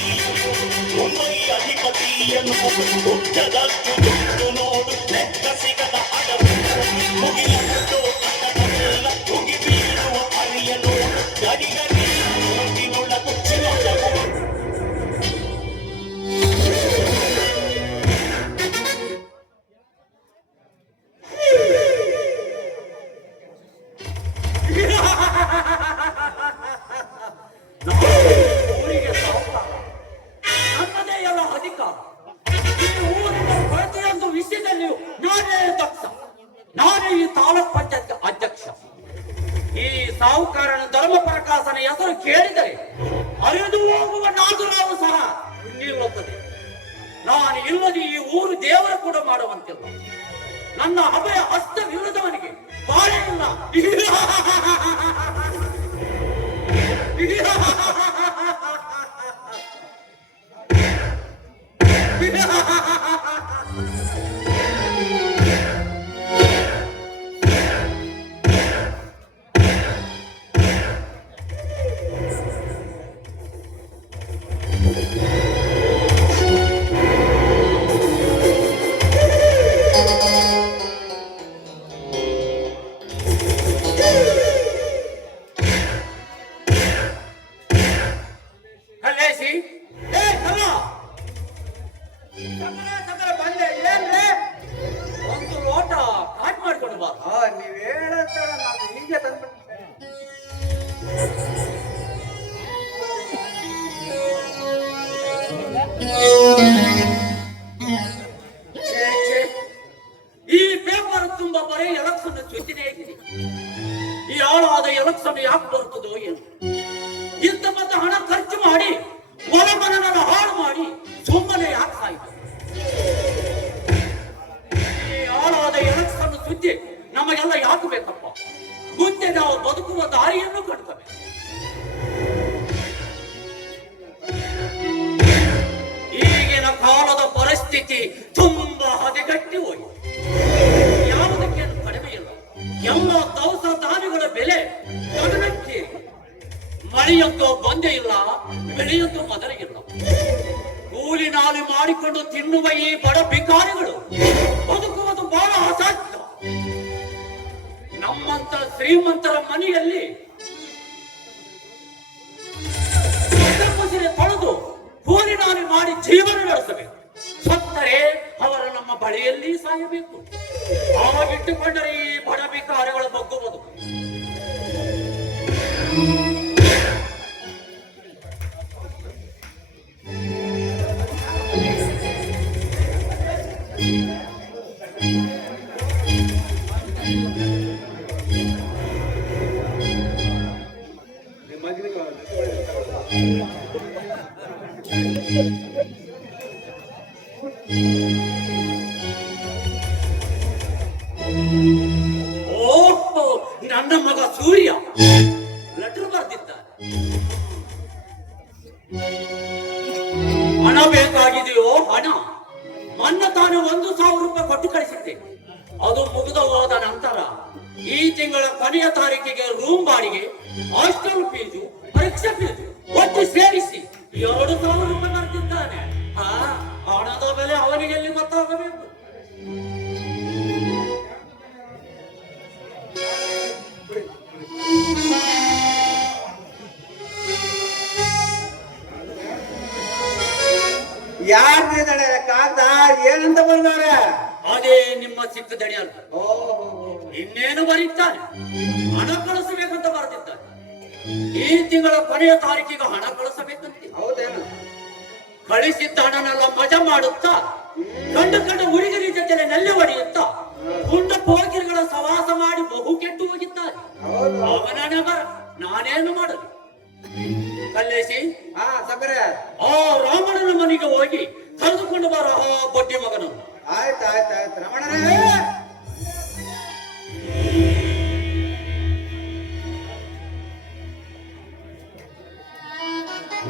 ಮುಂಬೈ ಅಧಿಪತಿಯನ್ನು ಹುಟ್ಟದಷ್ಟು ದುಡ್ಡು ನೋಡು ಲೆಕ್ಕ ಸಿಗದ ಹಡಗು ಮುಗಿಲಂತೂ ಕನ್ನಡವೆಲ್ಲ ಮುಗಿ ಬೀಳುವ ಹರಿಯನು ಗಡಿಗಡಿ ಮೂಗಿನುಳ್ಳ ಕುಚ್ಚಿನೊಳಗು ಊರಿಗೆ ಸಾವುಕಾರ ನನ್ನದೇ ಎಲ್ಲ ಅಧಿಕಾರ. ಈ ಊರಿನ ಪ್ರತಿಯೊಂದು ವಿಷಯದಲ್ಲಿಯೂ ನಾನೇ ದಕ್ಷ. ನಾನೇ ಈ ತಾಲೂಕ್ ಪಂಚಾಯತ್ ಅಧ್ಯಕ್ಷ. ಈ ಸಾಹುಕಾರನ ಧರ್ಮ ಪ್ರಕಾಶನ ಹೆಸರು ಕೇಳಿದರೆ ಅರಿದು ಹೋಗುವ ನಾದುರಾವು ಸಹ ನಿಲ್ಲುತ್ತದೆ. ನಾನು ಇಲ್ಲದೆ ಈ ಊರು ದೇವರ ಕೂಡ ಮಾಡುವಂತಿಲ್ಲ. ನನ್ನ ಅಭಯ ಹಸ್ತವಿಲ್ಲದವನಿಗೆ ಬಾಳೆ ಇಲ್ಲ. ಒಂದು ಲೋಟ ಕಾಟ್ ಮಾಡ್ಕೊಂಡು ಬಾ. ನೀವ್ ಹೇಳತ್ತ ನಾನು ಹೀಗೆ ತಂದ್ಬಿಟ್ಟೆ. ಛೇ, ಛೇ. ಈ ಪೇಪರ್ ತುಂಬಾ ಬರೀ ಎಲೆಕ್ಷನ್ ಸೂಚನೆ ಆಗಿದೆ. ಈ ಹಾಳಾದ ಎಲೆಕ್ಷನ್ ಯಾಕೆ ಬರುತ್ತದೋ ಏನು? ಇಂಥ ಮತ್ತೆ ಹಣ ಖರ್ಚು ಮಾಡಿ ಹೊರಮನನ ಹಾಳು ಮಾಡಿ ಸುಮ್ಮನೆ ಯಾಕೆ ಸಾಯ್ತು? ಈ ಹಾಳಾದ ಎಲೆಕ್ಷನ್ ಸುದ್ದಿ ನಮಗೆಲ್ಲ ಯಾಕೆ ಬೇಕಪ್ಪ? ಮುಂದೆ ನಾವು ಬದುಕುವ ದಾರಿಯನ್ನು ಕಟ್ತವೆ. ಈಗಿನ ಕಾಲದ ಪರಿಸ್ಥಿತಿ ತುಂಬಾ ಹದಗೆಟ್ಟಿ ಹೋಯಿತು. ಯಾವುದಕ್ಕೇನು ಕಡಿಮೆ ಇಲ್ಲ. ಎಲ್ಲ ದವಸ ಧಾನ್ಯಗಳ ಬೆಲೆ ಗಗನಕ್ಕೆ. ಮಳೆಯಂತೂ ಬಂದೇ ಇಲ್ಲ, ಬೆಳೆಯಂತೂ ಮೊದಲೇ ಇಲ್ಲ. ಕೂಲಿ ನಾಲಿ ಮಾಡಿಕೊಂಡು ತಿನ್ನುವ ಈ ಬಡ ಭಿಕಾರಿಗಳು ಬದುಕುವುದು ಬಹಳ ಅಸಾಧ್ಯ. ನಮ್ಮಂತ ಶ್ರೀಮಂತರ ಮನೆಯಲ್ಲಿ ತೊಳೆದು ಕೂಲಿ ನಾಲಿ ಮಾಡಿ ಜೀವನ ನಡೆಸಬೇಕು. ಸತ್ತರೆ ಅವರು ನಮ್ಮ ಬಳಿಯಲ್ಲಿ ಸಾಯಬೇಕು. ಆವಾಗಿಟ್ಟುಕೊಂಡರೆ ಈ ಬಡ ಭಿಕಾರಿಗಳು ಬಗ್ಗುವುದು. ಓಹೋ, ನನ್ನ ಮಗ ಸೂರ್ಯ ಲೆಟರ್ ಬರೆದಿದ್ದಾನೆ. ಹಣ ಬೇಕಾಗಿದೆಯೋ? ಹಣ ಮೊನ್ನೆ ತಾನು 1,000 ರೂಪಾಯಿ ಕೊಟ್ಟು ಕಳಿಸಿದ್ದೆ. ಅದು ಮುಗಿದು ಹೋದ ನಂತರ ಈ ತಿಂಗಳ ಕೊನೆಯ ತಾರೀಕಿಗೆ ರೂಮ್ ಬಾಡಿಗೆ, ಹಾಸ್ಟೆಲ್ ಫೀಸು, ಪರೀಕ್ಷಾ ಫೀಸು ಒಟ್ಟು ಸೇರಿಸಿ 2,000 ರೂಪಾಯಿ ಬರೆದಿದ್ದಾನೆ. ಹಣದ ಬೆಲೆ ಅವನಿಗೆ ಎಲ್ಲಿ ಗೊತ್ತಾಗಬೇಕು? ಯಾರ್ದಿದ್ದಾಳೆ ಕಾಗ್ದ ಏನಂತ ಬಂದವ್ರ? ಅದೇ ನಿಮ್ಮ ಚಿಕ್ಕ ದಣಿಯರು. ಓಹೋ, ಇನ್ನೇನು ಬರೀತಾನೆ, ಹಣ ಕಳಿಸಬೇಕಂತ ಬರೆದಿದ್ದಾನೆ. ಈ ತಿಂಗಳ ಕೊನೆಯ ತಾರೀಕಿಗೆ ಹಣ ಕಳಿಸಬೇಕಂತೆ. ಹೌದೇನು? ಕಳಿಸಿದ್ದ ಹಣನೆಲ್ಲ ಮಜಾ ಮಾಡುತ್ತಾ ಕಂಡು ಹುಡುಗರಿ ಜೊತೆ ನೆಲ್ಲೆ ಹೊಡೆಯುತ್ತಾ ಗುಂಡ ಪೋಗಿರಿಗಳ ಸವಾಸ ಮಾಡಿ ಬಹು ಕೆಟ್ಟು ಹೋಗಿದ್ದಾರೆ. ಹೌದು. ಅವನ ನಗರ ನಾನೇನು ಮಾಡಲು? ಕಲ್ಲೇಶಿ, ಹಾ ಸಬರೆ, ಆ ರಾಮಣ್ಣನ ಮನೆಗೆ ಹೋಗಿ ಕರೆದುಕೊಂಡು ಬರ ಆ ಬಡ್ಡಿ ಮಗನನ್ನು. ಆಯ್ತಾಯ್ತಾಯ್ತು ರಮಣರೇ.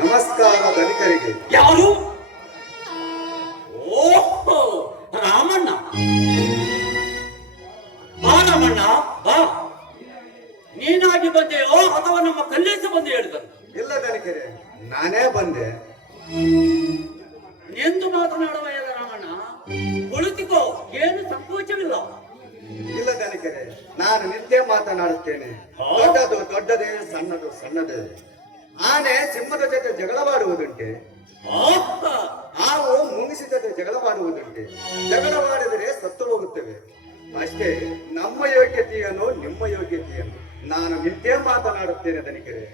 ನಮಸ್ಕಾರ ಧನಿಕರಿಗೆ. ಯಾರು? ಓಹೋ, ರಾಮಣ್ಣ. ಬಾ ರಾಮಣ್ಣ ಬಾ. ನೀನಾಗಿ ಬಂದೆಯೋ ಅಥವಾ ನಮ್ಮ ಕಲ್ಲೇಶ ಬಂದು ಹೇಳಿದರು? ಇಲ್ಲ ಧನಿಕರೇ, ನಾನೇ ಬಂದೆ. ಎಂದು ಮಾತನಾಡುವ ಎಲ್ಲ ರಾಮಣ್ಣ, ಕುಳಿತುಕೋ, ಏನು ಸಂಕೋಚವಿಲ್ಲ. ಇಲ್ಲ ಧನಿಕರೇ, ನಾನು ನಿತ್ಯ ಮಾತನಾಡುತ್ತೇನೆ. ದೊಡ್ಡದು ದೊಡ್ಡದೇ, ಸಣ್ಣದು ಸಣ್ಣದೇ. ಆನೆ ಸಿಂಹದ ಜೊತೆ ಜಗಳವಾಡುವುದುಂಟೆ, ಆಹಾ, ಹಾವು ಮುಂಗಿಸಿ ಜೊತೆ ಜಗಳವಾಡುವುದುಂಟೆ. ಜಗಳವಾಡಿದರೆ ಸತ್ತು ಹೋಗುತ್ತೇವೆ. ಅಷ್ಟೇ, ನಮ್ಮ ಯೋಗ್ಯತೆಯನ್ನು ನಿಮ್ಮ ಯೋಗ್ಯತೆಯನ್ನು ನಾನು ನಿತ್ಯ ಮಾತನಾಡುತ್ತೇನೆ ಧನಿಕರೇ.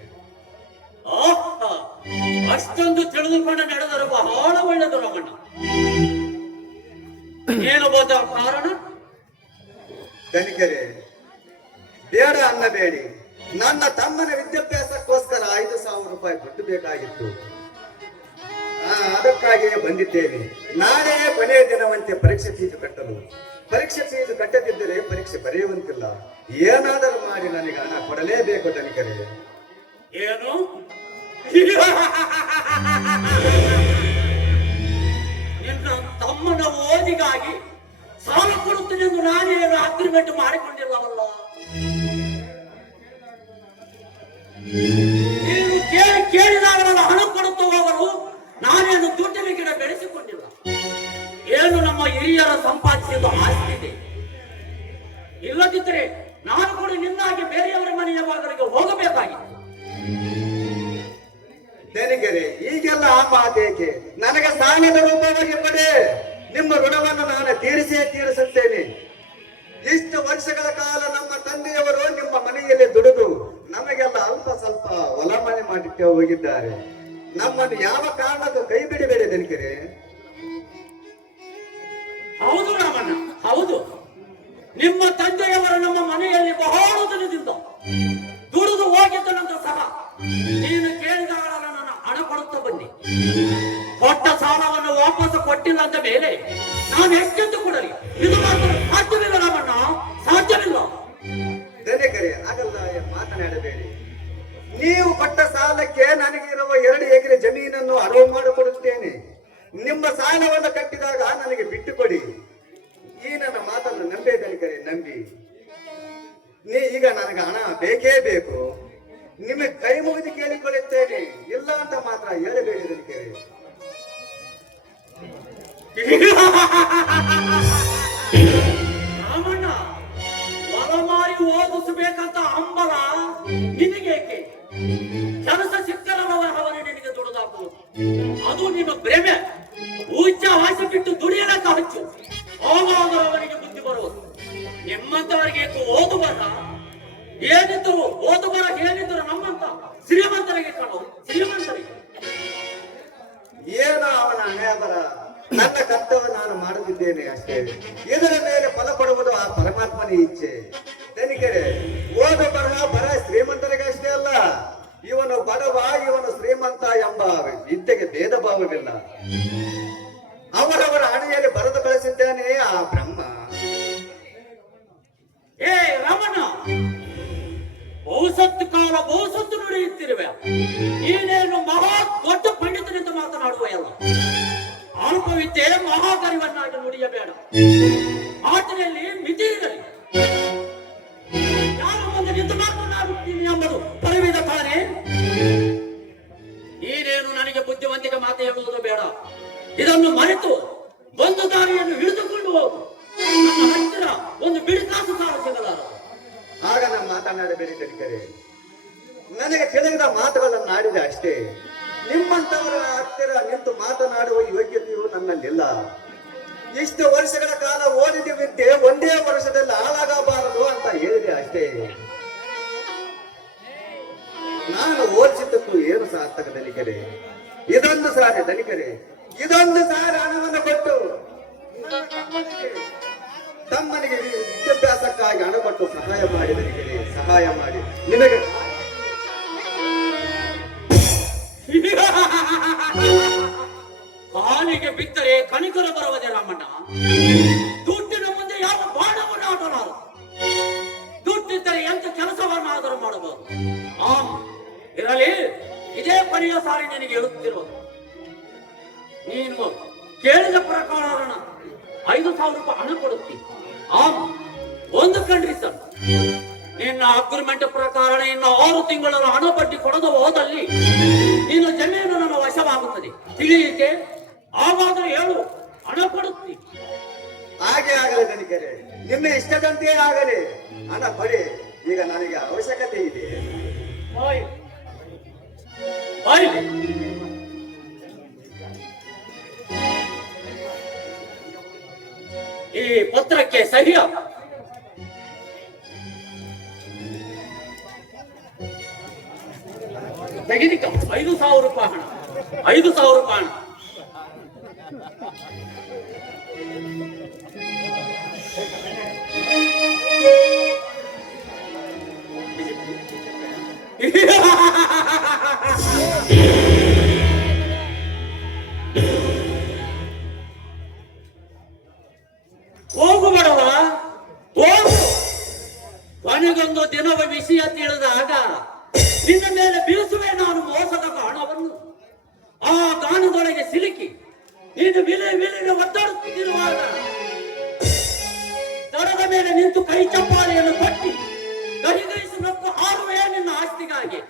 ಆಹಾ, ಅಷ್ಟೊಂದು ತಿಳಿದುಕೊಂಡು ನಡೆದರೆ ಬಹಳ ಒಳ್ಳೆಯದು ರಾಮಣ್ಣ. ಏನು ಬಂದ ಕಾರಣ? ಧನಿಕರೇ, ಬೇಡ ಅನ್ನಬೇಡಿ. ನನ್ನ ತಮ್ಮನ ವಿದ್ಯಾಭ್ಯಾಸಕ್ಕೋಸ್ಕರ 5,000 ರೂಪಾಯಿ ದುಡ್ಡು ಬೇಕಾಗಿತ್ತು. ಅದಕ್ಕಾಗಿಯೇ ಬಂದಿದ್ದೇನೆ. ನಾಳೆ ಕೊನೆಯ ದಿನವಂತೆ ಪರೀಕ್ಷೆ ಫೀಸು ಕಟ್ಟಲು. ಪರೀಕ್ಷೆ ಫೀಸು ಕಟ್ಟದಿದ್ದರೆ ಪರೀಕ್ಷೆ ಬರೆಯುವಂತಿಲ್ಲ. ಏನಾದರೂ ಮಾಡಿ ನನಗೆ ಹಣ ಕೊಡಲೇಬೇಕು ಧನಿಕರೇ. ಏನು? ನಿನ್ನ ತಮ್ಮನ ಓದಿಗಾಗಿ ಸಾಲ ಕೊಡುತ್ತೇನೆ ಎಂದು ನಾನೇನು ಅಗ್ರಿಮೆಂಟ್ ಮಾಡಿಕೊಂಡಿಲ್ಲವಲ್ಲ. ನೀನು ಕೇಳಿದಾಗಲೆಲ್ಲ ಹಣ ಕೊಡುತ್ತಾ ಹೋಗಲು ನಾನೇನು ದುಡ್ಡಿನ ಗಿಡ ಬೆಳೆಸಿಕೊಂಡಿಲ್ಲ. ಏನು ನಮ್ಮ ಹಿರಿಯರ ಸಂಪಾದಿಸಿದ ಆಸ್ತಿ ಇದೆ. ಇಲ್ಲದಿದ್ದರೆ ನಾನು ಕೂಡ ನಿನ್ನಾಗಿ ಬೇರೆಯವರ ಮನೆಯ ಬಾಗಿಲಿಗೆ ಹೋಗಬೇಕಾಗಿತ್ತು. ಧನಿಕರೇ, ಈಗೆಲ್ಲ ಆ ಮಾತೇಕೆ? ನನಗೆ ಸಾಲದ ರೂಪವಾಗಿ ಕೊಡಿ. ನಿಮ್ಮ ಋಣವನ್ನು ನಾನು ತೀರಿಸುತ್ತೇನೆ. ಇಷ್ಟು ವರ್ಷಗಳ ಕಾಲ ನಮ್ಮ ತಂದೆಯವರು ನಿಮ್ಮ ಮನೆಯಲ್ಲಿ ದುಡಿದು ನಮಗೆಲ್ಲ ಅಲ್ಪ ಸ್ವಲ್ಪ ಹೊಲ ಮನೆ ಮಾಡಿಟ್ಟೆ ಹೋಗಿದ್ದಾರೆ. ನಮ್ಮನ್ನು ಯಾವ ಕಾರಣಕ್ಕೂ ಕೈ ಬಿಡಬೇಡಿ ಧನಿಕರೇ. ಹೌದು ರಾಮಣ್ಣ, ಹೌದು. ನಿಮ್ಮ ತಂದೆಯವರು ನಮ್ಮ ಮನೆಯಲ್ಲಿ ಬಹಳ ದಿನದಿಂದ ದುಡಿದು ಹೋಗಿದ್ದ ನಂತರ ಸಹ ನೀನು ಕೇಳಿದಾಗಲೆಲ್ಲ ನಾನು ಹಣ ಕೊಡುತ್ತಾ ಬನ್ನಿ. ಕೊಟ್ಟ ಸಾಲವನ್ನು ವಾಪಸ್ ಕೊಟ್ಟಿಲ್ಲ ಅಂತ ಮೇಲೆ ನಾನು ಎಷ್ಟೆಂದು ಕೊಡಲಿ? ಇದು ಮಾತ್ರ ಸಾಧ್ಯವಿಲ್ಲ ರಾಮಣ್ಣ, ಸಾಧ್ಯವಿಲ್ಲ. ಧನಿಕರೇ, ಹಾಗಲ್ಲ ಮಾತನಾಡಬೇಡಿ. ನೀವು ಕೊಟ್ಟ ಸಾಲಕ್ಕೆ ನನಗಿರುವ 2 ಎಕರೆ ಜಮೀನನ್ನು ಅಡವು ಮಾಡಿಕೊಡುತ್ತೇನೆ. ನಿಮ್ಮ ಸಾಲವನ್ನು ಕಟ್ಟಿದಾಗ ನನಗೆ ಬಿಟ್ಟು ಕೊಡಿ. ಈ ನನ್ನ ಮಾತನ್ನು ನಂಬೇ ಧನಿಕರೇ, ನಂಬಿ. ಈಗ ನನಗೆ ಹಣ ಬೇಕೇ ಬೇಕು. ನಿಮಗೆ ಕೈ ಮುಗಿದು ಕೇಳಿಕೊಳ್ಳುತ್ತೇನೆ. ಇಲ್ಲ ಅಂತ ಮಾತ್ರ ಹೇಳಬೇಡಿ ಧನಿಕರೇ. ರಾಮಣ್ಣ, ಹೊಲ ಮಾರಿ ಓದಿಸಬೇಕಂತ ಹಂಬಲ ನಿನಗೇಕೆ? ಕೆಲಸ ಸಿಕ್ಕರವರವರೇ ನಿನಗೆ ದುಡಿದಾಕುವುದು, ಅದು ನಿನ್ನ ಪ್ರೇಮೆ. ಉಚ್ಚ ಆಸೆ ಬಿಟ್ಟು ದುಡಿಯಲಕ್ಕ ಹಚ್ಚು, ಹೋಗುವಾಗ ಅವನಿಗೆ ಬುದ್ಧಿ ಬರುವುದು. ನಿಮ್ಮಂತವರಿಗೆ ಓದು ಬರ ಏನಿದ್ದರು, ಓದು ಬರ ಏನಿದ್ದರು ನಮ್ಮಂತ ಶ್ರೀಮಂತರಿಗೆ ಕಾಣು, ಶ್ರೀಮಂತರಿಗೆ. ಏನೋ ಅವನ ಹಣೆ ಬರ. ನನ್ನ ಕರ್ತವ್ಯ ನಾನು ಮಾಡುತ್ತಿದ್ದೇನೆ ಅಷ್ಟೇ. ಇದರ ಮೇಲೆ ಫಲ ಕೊಡುವುದು ಆ ಪರಮಾತ್ಮನ ಇಚ್ಛೆ. ಧನಿಕರೇ, ಓದು ಬರ ಶ್ರೀಮಂತರಿಗೆ ಅಷ್ಟೇ ಅಲ್ಲ. ಇವನು ಬಡವ, ಇವನು ಶ್ರೀಮಂತ ಎಂಬ ವಿದ್ಯೆಗೆ ಭೇದ ಭಾವವಿಲ್ಲ. ಅವರವರ ಹಣೆಯಲ್ಲಿ ಬರೆದು ಕಳಿಸಿದ್ದಾನೆ ಆ ಬ್ರಹ್ಮ. ಏ ರಾಮಣ್ಣ, ಬಹುಸತ್ತು ಕಾಲ ಬಹುಸತ್ತು ನುಡಿಯುತ್ತಿರುವೆ. ನೀನೇನು ಮಹಾ ದೊಡ್ಡ ಪಂಡಿತನೆಂದು ಮಾತನಾಡುವ ಎಲ್ಲ ಅಲ್ಪವಿದ್ಯೆ ಮಹಾಕರಿವನ್ನಾಗಿ ನುಡಿಯಬೇಡ. ಮಾತಿನಲ್ಲಿ ಮಿತಿ ಇರಲಿ. ಯಾರ ಮುಂದೆ ನಿಂತು ಮಾತನಾಡುತ್ತೀನಿ ಎಂಬುದು ಪರಿವಿದ ತಾನೆ. ನೀನೇನು ನನಗೆ ಬುದ್ಧಿವಂತಿಕೆ ಮಾತು ಹೇಳುವುದು ಬೇಡ. ಇದನ್ನು ಮರೆತು ಒಂದು ದಾರಿಯನ್ನು ಹಿಡಿದುಕೊಂಡು ಹೋಗು. ನನ್ನ ಹತ್ತಿರ ಒಂದು ಬಿಡಿಕಾಸು ಸಾಲ ಸಿಗಲಾರ. ಆಗ ನಾನು ಮಾತನಾಡಬೇಡಿ ತನಿಖರೆ. ನನಗೆ ತಿಳಿದ ಮಾತುಗಳನ್ನು ಆಡಿದೆ ಅಷ್ಟೇ. ನಿಮ್ಮಂತವರ ಹತ್ತಿರ ನಿಂತು ಮಾತನಾಡುವ ಯೋಗ್ಯತೆಯು ನನ್ನಲ್ಲಿಲ್ಲ. ಇಷ್ಟು ವರ್ಷಗಳ ಕಾಲ ಓದಿದ ವಿದ್ಯೆ ಒಂದೇ ವರ್ಷದಲ್ಲಿ ಹಾಳಾಗಬಾರದು ಅಂತ ಹೇಳಿದೆ ಅಷ್ಟೇ. ನಾನು ಓದಿಸಿದ್ದಕ್ಕೂ ಏನು ಸಾರ್ಥಕ ತನಿಖರೆ? ಇದೊಂದು ಸಾರಿ ತನಿಖರೆ, ಇದೊಂದು ಸಾರಿ ಹಣವನ್ನು ಕೊಟ್ಟು ತಮ್ಮನಿಗೆ ವಿದ್ಯಾಭ್ಯಾಸಕ್ಕಾಗಿ ಹಣ ಕೊಟ್ಟು ಸಹಾಯ ಮಾಡಿ ತನಿಖರೆ, ಸಹಾಯ ಮಾಡಿ. ನಿನಗೆ ಕಾಲಿಗೆ ಬಿದ್ದರೆ ಕಣಿಕರ ಬರುವುದೇ ರಾಮಣ್ಣ. ದುಡ್ಡಿನ ಮುಂದೆ ಯಾವ ಬಾಣವನ್ನು ಆಟಲಾರದು. ದುಡ್ಡಿದ್ದರೆ ಎಂತ ಕೆಲಸವನ್ನಾದರೂ ಮಾಡಬಹುದು. ಇರಲಿ, ಇದೇ ಕೊನೆಯ ಸಾರಿ ನಿನಗೆ ಹೇಳುತ್ತಿರೋದು. ನೀನು ಕೇಳಿದ ಪ್ರಕಾರ 5,000 ರೂಪಾಯಿ ಹಣ ಕೊಡುತ್ತೀನಿ. ಒಂದು ಕಂಡೀಷನ್, ನಿನ್ನ ಅಗ್ರಿಮೆಂಟ್ ಪ್ರಕಾರ ಇನ್ನು 6 ತಿಂಗಳ ಹಣ ಬಡ್ಡಿ ಕೊಡದು ಹೋದಲ್ಲಿ ನಿನ್ನ ಜಮೀನು ನನ್ನ ವಶವಾಗುತ್ತದೆ. ತಿಳಿಯಿತೆ? ಹಾಗಾದ್ರೆ ಹೇಳು, ಹಣ ಕೊಡುತ್ತೀನಿ. ಹಾಗೆ ಆಗಲಿ ತನಿಖರೆ, ನಿಮ್ಮ ಇಷ್ಟದಂತೆ ಆಗಲಿ. ಹಣ ಕೊಡಿ, ಈಗ ನನಗೆ ಅವಶ್ಯಕತೆ ಇದೆ. ಈ ಪತ್ರಕ್ಕೆ ಸಹಿ ತೆಗೆದಿಕ್ಕ. 5,000 ರೂಪಾಯಿ ಹಣ, 5,000 ರೂಪಾಯಿ ಹಣ. ಹೋಗು ಬಡವ, ಹೋಗು. ಕೊನೆಗೊಂದು ದಿನವ ವಿಷಯ ತಿಳಿದಾಗ ನಿನ್ನ ಮೇಲೆ ಬೀಸುವೆ ನಾನು ಮೋಸದ ಗಾಣವನ್ನು. ಆ ಗಾಣದೊಳಗೆ ಸಿಲುಕಿ ನೀನು ವಿಲೆ ಒದ್ದಾಡುತ್ತಿರುವಾಗ ದಡದ ಮೇಲೆ ನಿಂತು ಕೈ ಚಪ್ಪಾಳೆಯನ್ನು ಕೊಟ್ಟಿ ಗರಿಗರಿಸಿನೊತ್ತು ಹಾರುವೆ ನಿನ್ನ ಆಸ್ತಿಗಾಗಿ.